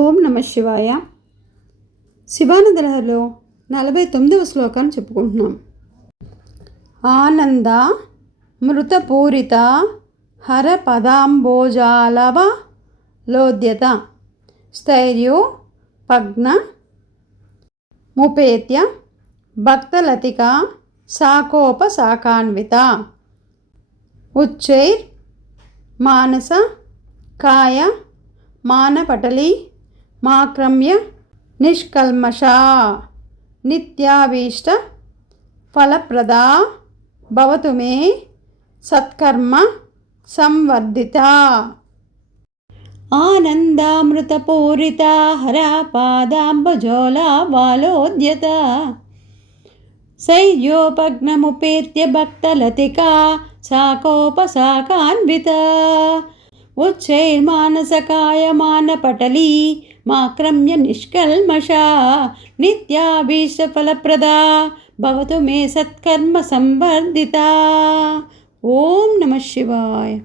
ఓం నమ శివాయ. శివానందలహరిలో నలభై తొమ్మిదవ శ్లోకాన్ని చెప్పుకుంటున్నాం. ఆనంద మృతపూరిత హర పదాంబోజాలవ లోద్యత స్థైర్యో పగ్న ముపేత్య భక్తలతిక శాఖోపశాఖాన్విత ఉచ్చైర్ మానస కాయ మానపటలి మాక్రమ్య నిష్కల్మష నిత్యాభీష్ట ఫలప్రదా భవతు మే సత్కర్మ సంవర్ధిత. ఆనందామృతపూరిత హరా పాదాంబజోలా బాలోద్యత శైర్యోపగ్నముపేత్య భక్తలతికా శాఖోపశాఖాన్విత. ఉచ్చైర్మానసకాయమానపటలీ మాక్రమ్య నిష్కల్మషా నిత్యాభీష్టఫలప్రదా భవతు మే సత్కర్మ సంవర్ధిత. ఓం నమ శివాయ.